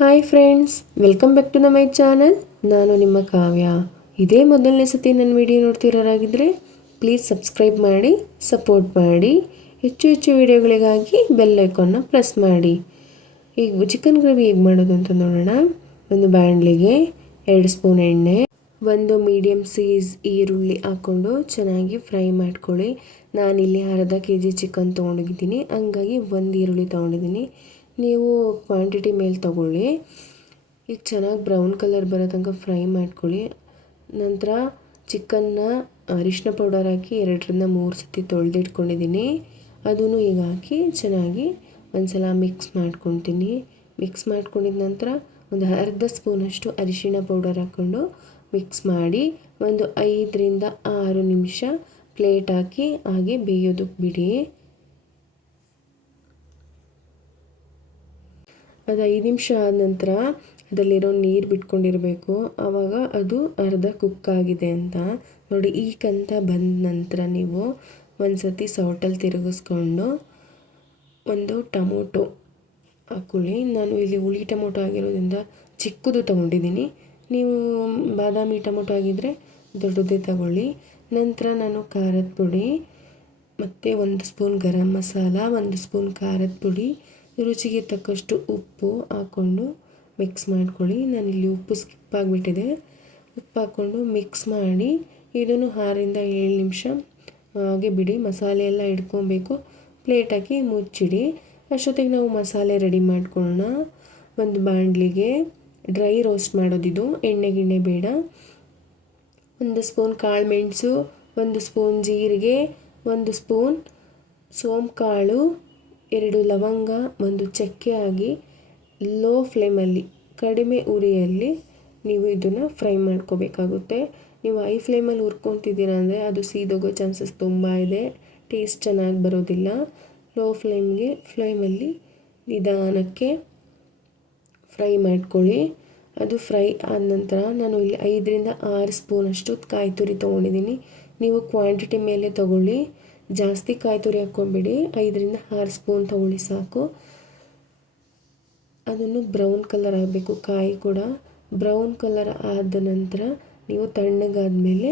Hi friends, welcome back to my channel. ನಾನು ನಿಮ್ಮ ಕಾವ್ಯ. ಇದೇ ಮೊದಲನೇ ಸತಿ ನನ್ನ ವಿಡಿಯೋ ನೋಡ್ತಿರೋರಾಗಿದ್ದರೆ ಪ್ಲೀಸ್ ಸಬ್ಸ್ಕ್ರೈಬ್ ಮಾಡಿ, ಸಪೋರ್ಟ್ ಮಾಡಿ. ಹೆಚ್ಚು ಹೆಚ್ಚು ವಿಡಿಯೋಗಳಿಗಾಗಿ ಬೆಲ್ ಐಕಾನ್ನ ಪ್ರೆಸ್ ಮಾಡಿ. ಈಗ ಚಿಕನ್ ಗ್ರೇವಿ ಹೇಗೆ ಮಾಡೋದು ಅಂತ ನೋಡೋಣ. ಒಂದು ಬಾಣಲಿಗೆ 2 ಸ್ಪೂನ್ ಎಣ್ಣೆ, ಒಂದು ಮೀಡಿಯಮ್ ಸೈಜ್ ಈರುಳ್ಳಿ ಹಾಕ್ಕೊಂಡು ಚೆನ್ನಾಗಿ ಫ್ರೈ ಮಾಡ್ಕೊಳ್ಳಿ. ನಾನಿಲ್ಲಿ ಅರ್ಧ kg ಚಿಕನ್ ತೊಗೊಂಡಿದ್ದೀನಿ, ಹಂಗಾಗಿ 1 ಈರುಳ್ಳಿ ತೊಗೊಂಡಿದ್ದೀನಿ. ನೀವು ಕ್ವಾಂಟಿಟಿ ಮೇಲೆ ತೊಗೊಳ್ಳಿ. ಈಗ ಚೆನ್ನಾಗಿ ಬ್ರೌನ್ ಕಲರ್ ಬರೋ ತನಕ ಫ್ರೈ ಮಾಡ್ಕೊಳ್ಳಿ. ನಂತರ ಚಿಕನ್ನ ಅರಿಶಿನ ಪೌಡರ್ ಹಾಕಿ 2-3 ಸತಿ ತೊಳೆದಿಟ್ಕೊಂಡಿದ್ದೀನಿ. ಅದನ್ನು ಈಗ ಹಾಕಿ ಚೆನ್ನಾಗಿ ಒಂದು ಸಲ ಮಿಕ್ಸ್ ಮಾಡ್ಕೊತೀನಿ. ಮಿಕ್ಸ್ ಮಾಡ್ಕೊಂಡಿದ ನಂತರ ಒಂದು ಅರ್ಧ ಸ್ಪೂನಷ್ಟು ಅರಿಶಿನ ಪೌಡರ್ ಹಾಕ್ಕೊಂಡು ಮಿಕ್ಸ್ ಮಾಡಿ ಒಂದು 5-6 ನಿಮಿಷ ಪ್ಲೇಟ್ ಹಾಕಿ ಹಾಗೆ ಬೇಯೋದಕ್ಕೆ ಬಿಡಿ. ಅದು 5 ನಿಮಿಷ ಆದ ನಂತರ ಅದರಲ್ಲಿರೋ ನೀರು ಬಿಟ್ಕೊಂಡಿರಬೇಕು. ಆವಾಗ ಅದು ಅರ್ಧ ಕುಕ್ ಆಗಿದೆ ಅಂತ ನೋಡಿ. ಈ ಕಂತ ಬಂದ ನಂತರ ನೀವು ಒಂದು ಸತಿ ಸೌಟಲ್ಲಿ ತಿರುಗಿಸ್ಕೊಂಡು ಒಂದು ಟೊಮೊಟೊ ಹಾಕ್ಕೊಳ್ಳಿ. ನಾನು ಇಲ್ಲಿ ಹುಳಿ ಟೊಮೊಟೊ ಆಗಿರೋದ್ರಿಂದ ಚಿಕ್ಕದು ತೊಗೊಂಡಿದ್ದೀನಿ. ನೀವು ಬಾದಾಮಿ ಟೊಮೊಟೊ ಆಗಿದ್ದರೆ ದೊಡ್ಡದೇ ತಗೊಳ್ಳಿ. ನಂತರ ನಾನು ಖಾರದ ಪುಡಿ ಮತ್ತು 1 ಸ್ಪೂನ್ ಗರಂ ಮಸಾಲ, 1 ಸ್ಪೂನ್ ಖಾರದ ಪುಡಿ, ರುಚಿಗೆ ತಕ್ಕಷ್ಟು ಉಪ್ಪು ಹಾಕ್ಕೊಂಡು ಮಿಕ್ಸ್ ಮಾಡ್ಕೊಳ್ಳಿ. ನಾನಿಲ್ಲಿ ಉಪ್ಪು ಸ್ಕಿಪ್ ಆಗಿಬಿಟ್ಟಿದೆ. ಉಪ್ಪು ಹಾಕ್ಕೊಂಡು ಮಿಕ್ಸ್ ಮಾಡಿ ಇದನ್ನು 6-7 ನಿಮಿಷ ಹಾಗೆ ಬಿಡಿ. ಮಸಾಲೆ ಎಲ್ಲ ಹಿಡ್ಕೊಬೇಕು. ಪ್ಲೇಟ್ ಹಾಕಿ ಮುಚ್ಚಿಡಿ. ಅಷ್ಟೊತ್ತಿಗೆ ನಾವು ಮಸಾಲೆ ರೆಡಿ ಮಾಡ್ಕೊಳ್ಳೋಣ. ಒಂದು ಬಾಣಲಿಗೆ ಡ್ರೈ ರೋಸ್ಟ್ ಮಾಡೋದಿದು, ಎಣ್ಣೆ ಗಿಣ್ಣೆ ಬೇಡ. 1 ಸ್ಪೂನ್ ಕಾಳು ಮೆಣಸು, 1 ಸ್ಪೂನ್ ಜೀರಿಗೆ, 1 ಸ್ಪೂನ್ ಸೋಂಪು ಕಾಳು, 2 ಲವಂಗ, 1 ಚಕ್ಕೆ ಆಗಿ ಲೋ ಫ್ಲೇಮಲ್ಲಿ, ಕಡಿಮೆ ಉರಿಯಲ್ಲಿ ನೀವು ಇದನ್ನು ಫ್ರೈ ಮಾಡ್ಕೋಬೇಕಾಗುತ್ತೆ. ನೀವು ಹೈ ಫ್ಲೇಮಲ್ಲಿ ಹುರ್ಕೊತಿದ್ದೀರ ಅಂದರೆ ಅದು ಸೀದೋಗೋ ಚಾನ್ಸಸ್ ತುಂಬ ಇದೆ, ಟೇಸ್ಟ್ ಚೆನ್ನಾಗಿ ಬರೋದಿಲ್ಲ. ಲೋ ಫ್ಲೇಮಲ್ಲಿ ನಿಧಾನಕ್ಕೆ ಫ್ರೈ ಮಾಡ್ಕೊಳ್ಳಿ. ಅದು ಫ್ರೈ ಆದ ನಂತರ ನಾನು ಇಲ್ಲಿ 5-6 ಸ್ಪೂನಷ್ಟು ಕಾಯಿ ತುರಿ ತೊಗೊಂಡಿದ್ದೀನಿ. ನೀವು ಕ್ವಾಂಟಿಟಿ ಮೇಲೆ ತೊಗೊಳ್ಳಿ, ಜಾಸ್ತಿ ಕಾಯಿ ತುರಿ ಹಾಕ್ಕೊಬೇಡಿ. 5-6 ಸ್ಪೂನ್ ತೊಗೊಳ್ಳಿ ಸಾಕು. ಅದನ್ನು ಬ್ರೌನ್ ಕಲರ್ ಆಗಬೇಕು. ಕಾಯಿ ಕೂಡ ಬ್ರೌನ್ ಕಲರ್ ಆದ ನಂತರ ನೀವು ತಣ್ಣಗಾದ್ಮೇಲೆ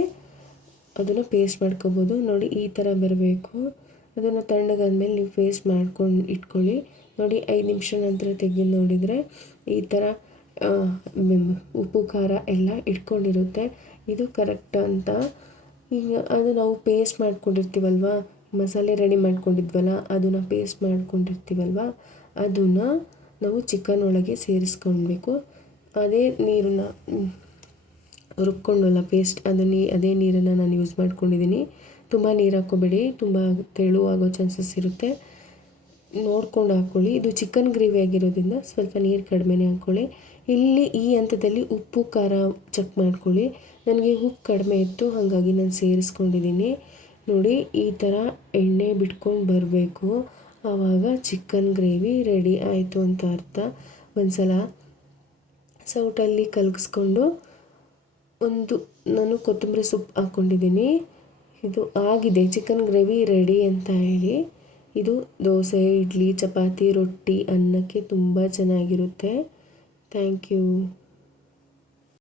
ಅದನ್ನು ಪೇಸ್ಟ್ ಮಾಡ್ಕೋಬೋದು. ನೋಡಿ ಈ ಥರ ಬರಬೇಕು. ಅದನ್ನು ತಣ್ಣಗಾದ್ಮೇಲೆ ನೀವು ಪೇಸ್ಟ್ ಮಾಡ್ಕೊಂಡು ಇಟ್ಕೊಳ್ಳಿ. ನೋಡಿ 5 ನಿಮಿಷ ನಂತರ ತೆಗೆದು ನೋಡಿದರೆ ಈ ಥರ ಉಪ್ಪು ಖಾರ ಎಲ್ಲ ಇಟ್ಕೊಂಡಿರುತ್ತೆ. ಇದು ಕರೆಕ್ಟ್ ಅಂತ. ಈಗ ಅದು ನಾವು ಪೇಸ್ಟ್ ಮಾಡ್ಕೊಂಡಿರ್ತೀವಲ್ವ, ಮಸಾಲೆ ರೆಡಿ ಮಾಡ್ಕೊಂಡಿದ್ವಲ್ಲ, ಅದನ್ನು ಪೇಸ್ಟ್ ಮಾಡ್ಕೊಂಡಿರ್ತೀವಲ್ವ, ಅದನ್ನು ನಾವು ಚಿಕನ್ ಒಳಗೆ ಸೇರಿಸ್ಕೊಳ್ಬೇಕು. ಅದೇ ನೀರನ್ನು ರುಬ್ಕೊಂಡಲ್ಲ ಪೇಸ್ಟ್, ಅದೇ ನೀರನ್ನು ನಾನು ಯೂಸ್ ಮಾಡ್ಕೊಂಡಿದ್ದೀನಿ. ತುಂಬ ನೀರು ಹಾಕ್ಕೋಬೇಡಿ, ತುಂಬ ತೆಳುವಾಗೋ ಚಾನ್ಸಸ್ ಇರುತ್ತೆ. ನೋಡ್ಕೊಂಡು ಹಾಕ್ಕೊಳ್ಳಿ. ಇದು ಚಿಕನ್ ಗ್ರೇವಿ ಆಗಿರೋದ್ರಿಂದ ಸ್ವಲ್ಪ ನೀರು ಕಡಿಮೆನೇ ಹಾಕ್ಕೊಳ್ಳಿ. ಇಲ್ಲಿ ಈ ಹಂತದಲ್ಲಿ ಉಪ್ಪು ಖಾರ ಚೆಕ್ ಮಾಡ್ಕೊಳ್ಳಿ. ನನಗೆ ಉಪ್ಪು ಕಡಿಮೆ ಇತ್ತು, ಹಾಗಾಗಿ ನಾನು ಸೇರಿಸ್ಕೊಂಡಿದ್ದೀನಿ. ನೋಡಿ ಈ ಥರ ಎಣ್ಣೆ ಬಿಟ್ಕೊಂಡು ಬರಬೇಕು. ಆವಾಗ ಚಿಕನ್ ಗ್ರೇವಿ ರೆಡಿ ಆಯಿತು ಅಂತ ಅರ್ಥ. ಒಂದು ಸಲ ಸೌಟಲ್ಲಿ ಕಲಗಿಸ್ಕೊಂಡು ನಾನು ಕೊತ್ತಂಬರಿ ಸೊಪ್ಪು ಹಾಕ್ಕೊಂಡಿದ್ದೀನಿ. ಇದು ಆಗಿದೆ, ಚಿಕನ್ ಗ್ರೇವಿ ರೆಡಿ ಅಂತ ಹೇಳಿ. ಇದು ದೋಸೆ, ಇಡ್ಲಿ, ಚಪಾತಿ, ರೊಟ್ಟಿ, ಅನ್ನಕ್ಕೆ ತುಂಬ ಚೆನ್ನಾಗಿರುತ್ತೆ. Thank you.